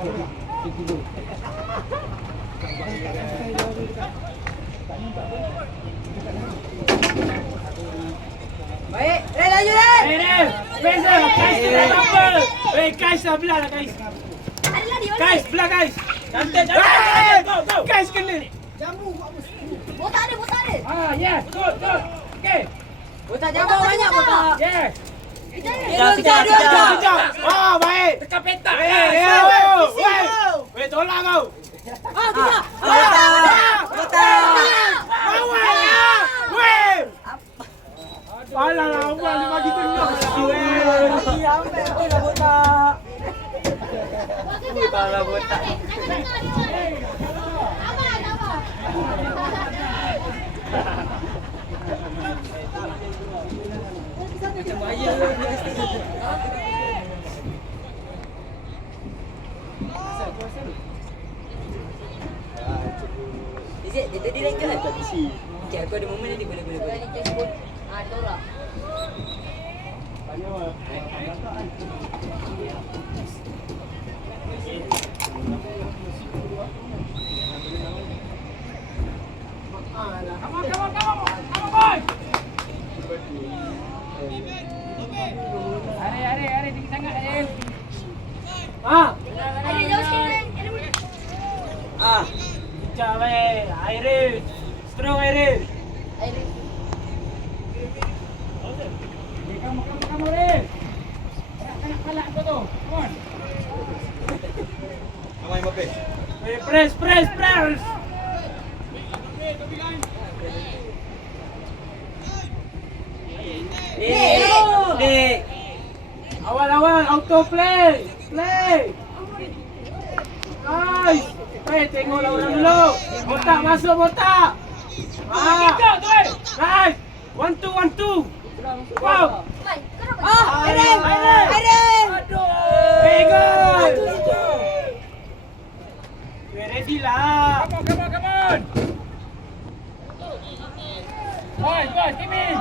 Baik, laju Ren. Ren, Beza, guys sudah apa? Guys sebelah lah guys. Guys, belah guys. Cantik. Go. Guys kena ni. Botak ada. Yes, good. Okay. Botak jambu banyak botak. Yes. Kejap. Baik. Tekan petak. Weh, tolak kau. Kejap. Botak. Weh. Alah, awal dia bagi tengah. Ambil botak. Kepala botak. Dia tadi naik ke? Okay, aku ada momen nanti boleh. Tolak. Come on, boy. Hari, tinggi sangat Arif. Kejap Iris. Strong Iris. Kamu Iris. Kalak kau tu. Come on. Amai Mbappe. Press. Awal auto play. Nice. Tengoklah orang dulu. Botak masuk botak. Nice. 1-2. Wow. Airin. Very good. Ready lah. Come on. Boys, give in.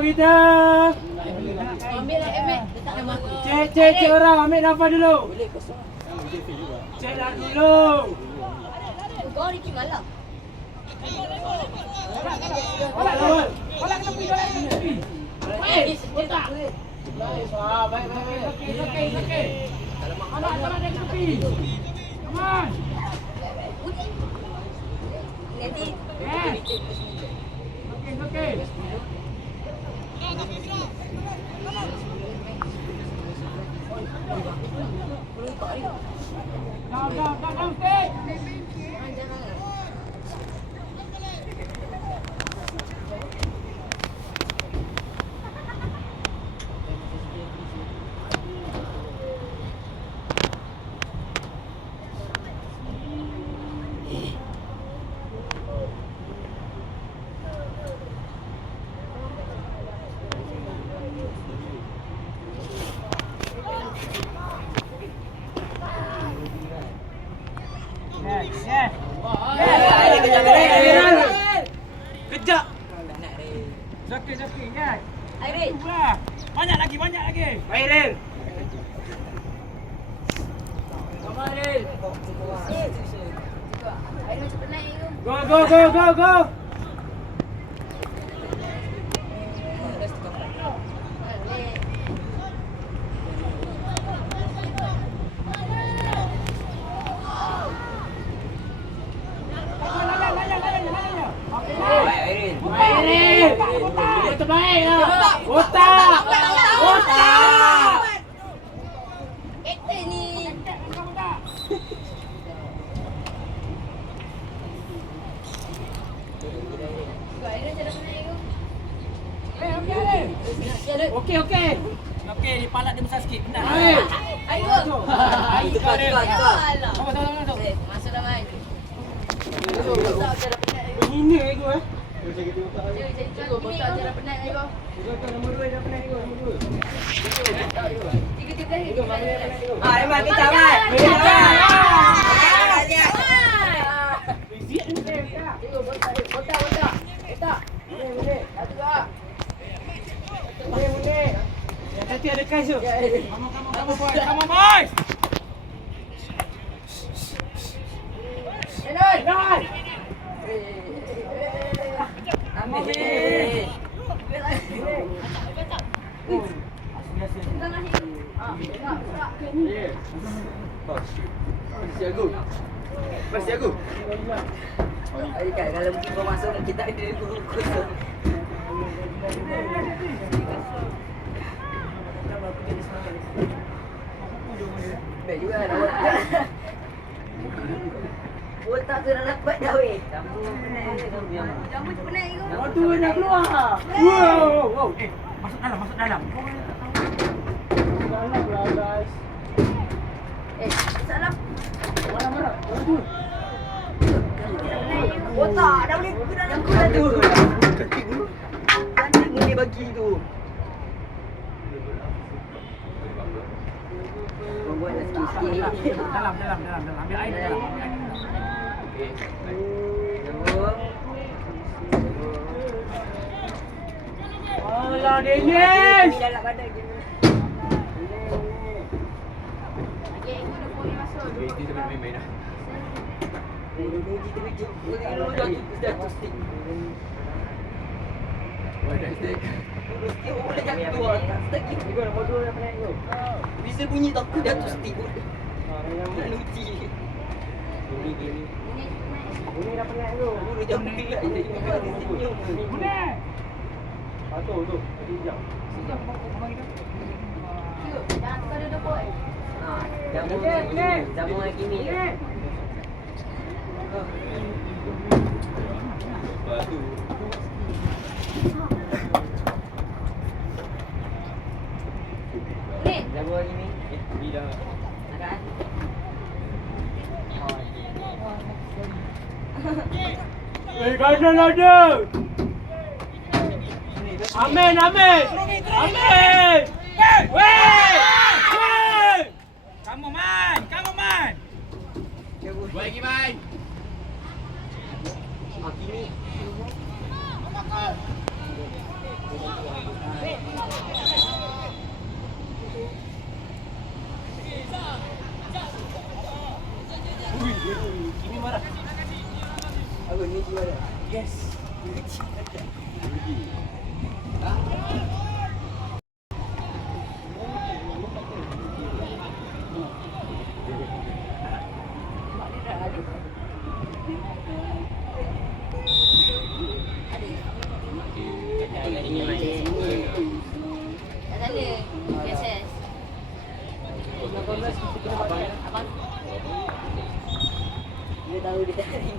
Kita. Ambil Emek. Letak nama aku. Cek orang, ambil nafas dulu. Cek dah dulu. Kau Ricky malam. Kolak kena pergi. Botak. Baik. Okay. Anak dia kena pergi. Come on. Nanti. Okay. Down, stay. Yes. Kejap. Joki, yes. Airin. Banyak lagi. Airin. Come on, Airin. Airin macam penat ni tu. Go. Airin. Terbaik lah. Botak. Kapten ni. Airin macam penat ni tu. Okey. Okey, di palak dia besar sikit. Benar. Ayo. Ayo. Baik kau dia. Alah. Masuk. Masuk dah main. Ini ego eh. Cikgu, botak je dah penat ni kau. Nombor 2 dah penat ego, nombor 2. Tiga-tiga Ego mana yang penat ego? Ah, Aiman kita Aiman. Cikgu, botak dia. Botak. Boleh. Satu dua. Boleh. Yang kaki ada kais tu. Come on boys. Enon. Ambil. Masih aku. Adik kan kalau kau masuk kita ada kosong. Baik juga lawak. Botak tu dah dapat dah weh. Jambu tu penat ni kau. Waktu nak keluar. Wow. Masuk dalam. Dalam lah guys. Salah. Mana? Waktu. Botak dah boleh ke dalam Aku dah tu. Kaki dulu. Cantik ni bagi tu. Buat sikit-sikit. Dalam. Ambil air dalam. Alah Dennis. Dalam badan je. Okey, aku dah boleh masuk. Bisa bunyi tak aku jatuh stick. Nak luci. Ini dah penat tu. Guru jam bila ini senyum. Mana? Tu. Tadi jam. Jangan kau duduk boy. Jamu lagi ni. Ni. Jamu lagi ni. Bila? Ada. Kanan ada. Amin. Wey. Come on man. Lagi main. Hakimi. Kimi marah. Aku ni juara. Yes. Kat sana. PSS. Abang. Dia tahu dia tadi.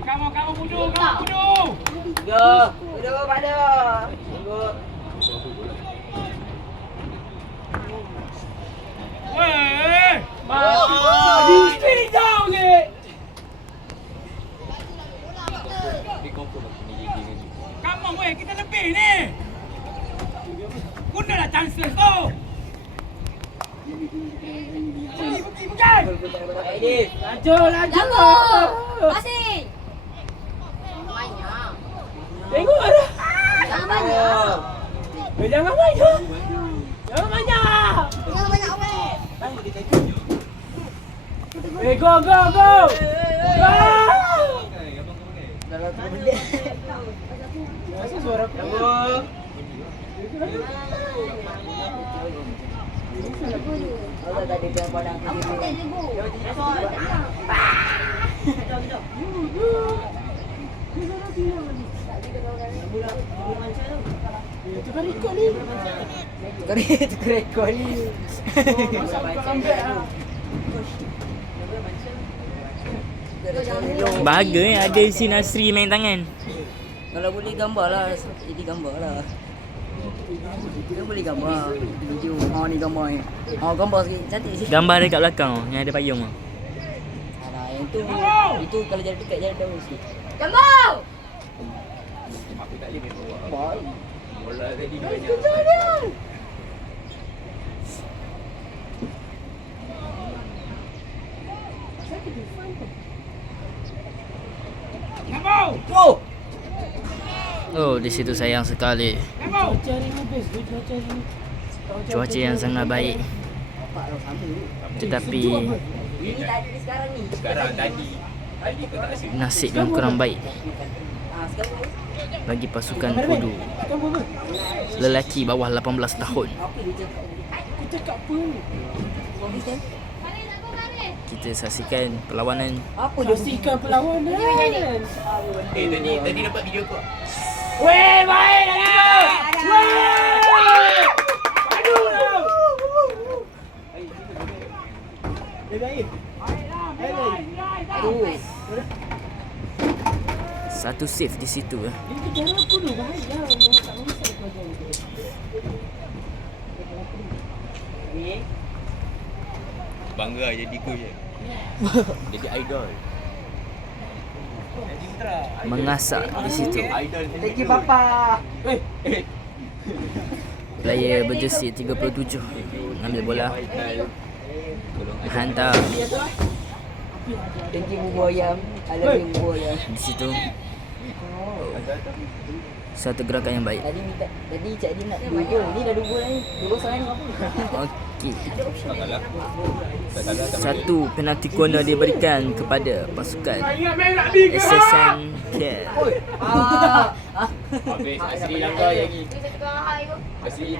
Kamu budu. Go. Udah pada. Tunggu. Weh. Di sini jauh ni. Come on weh, kita lebih ni. Gunalah chances tu. Pergi. Edit. Laju. Jago. Passing. Banyak. Tengok ada. Jangan banyak. Jangan banyak. Jangan banyak. Jangan banyak weh. Go. Dalam tu boleh. Masa suara Tunggu. Allah tadi dia padang Aku tu. tak cikgu. Itu kan ikut ni. Itu rekod ni. Bahagia ada si Nasri main tangan. Kalau boleh gambar lah. Jadi gambar lah. Kita boleh gambar video. Ni gambar ni. Gambar sikit cantik sih. Gambar dekat belakang tu, yang ada payung tu. Alah, yang tu itu kalau jalan dekat jalan jauh sikit. Gambar! Bola tadi. Gambar! Oh. Oh, di situ sayang sekali. Gambar! Cuaca yang sangat baik. Tetapi Ini tak ada di sekarang ni. Sekarang tadi kau tak rasa. nasib yang kurang baik Sekarang bagi pasukan Pudu. Lelaki bawah 18 tahun. apa dia cakap? Aku cakap apa ni? Kita saksikan perlawanan. Apa dia Saksikan perlawanan. Tadi dapat video kau. Weh, baik dah kita. Weh! Aduh lah. Baik. Aduh. Satu save di situ. Ini kejar aku dulu bahaya. Tak usah pelajar ni. Bangga jadi coach je. Jadi idol. Mengasak di situ. Idol. Thank you papa. Player berjersey 37 ambil bola, hantar Thank you bubur ayam. I love you bubur ayam. di situ. Satu gerakan yang baik. Tadi Cik Din nak 2 gol. Ni dah 2 gol ni. 2 gol sekarang ni apa? Okey. Tak kalah. Tak kalah. Satu penalti corner diberikan kepada pasukan Ingat main rugby ke? SSN KL. Habis asli langgar lagi. Asli.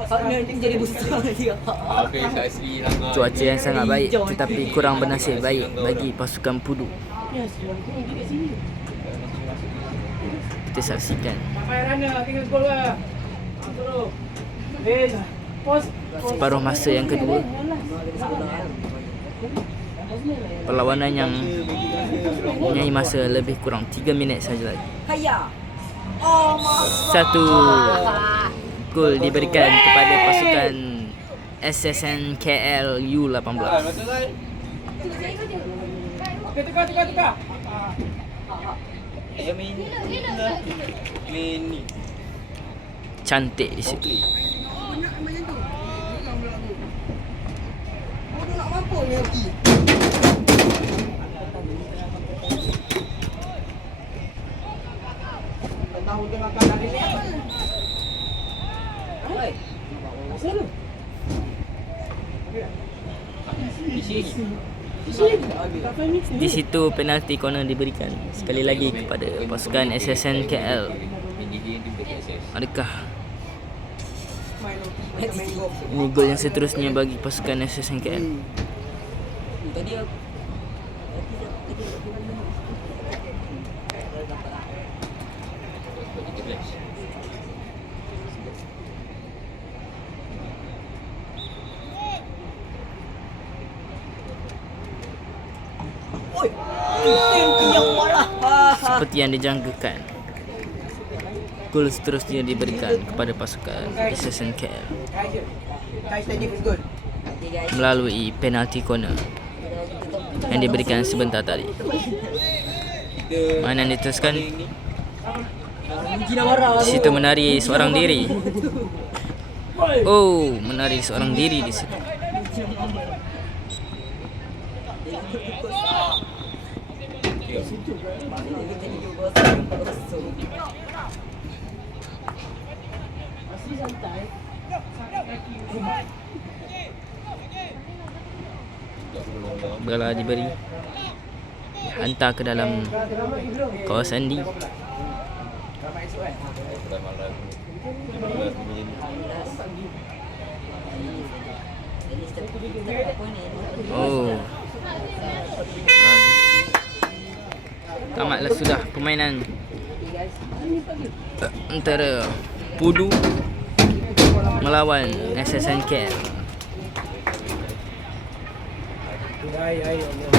Partner ni jadi besar lagi. Habis asli langgar. Cuaca yang sangat baik tetapi kurang bernasib baik bagi pasukan Pudu. Ya, silang kau dekat sini. Kita saksikan Sampai runner tinggal gol lah. Terus. Pos. separuh masa yang kedua. Perlawanan yang mempunyai masa lebih kurang 3 minit saja lagi. Haya. Oh, Satu gol diberikan kepada pasukan SSN KL U18. Tukar. Yang main ni. Cantik di situ. nak mampu ni lagi. Tahu dengan kadang ni. Oi. Asal lu? Di situ penalti corner diberikan sekali lagi kepada pasukan SSN KL. Adakah ini gol yang seterusnya bagi pasukan SSN KL? Tadi oi. Yang bola. Seperti yang dijangkakan, gol seterusnya diberikan kepada pasukan SSN KL Guys, tadi first goal. melalui penalti corner yang diberikan sebentar tadi. Mainan diteruskan. Di situ menari seorang diri. Oh, menari seorang diri di situ. Masih santai. Bola diberi, hantar ke dalam kawasan D. Oh, tamatlah sudah permainan antara Pudu melawan SSN KL. Ai Allah.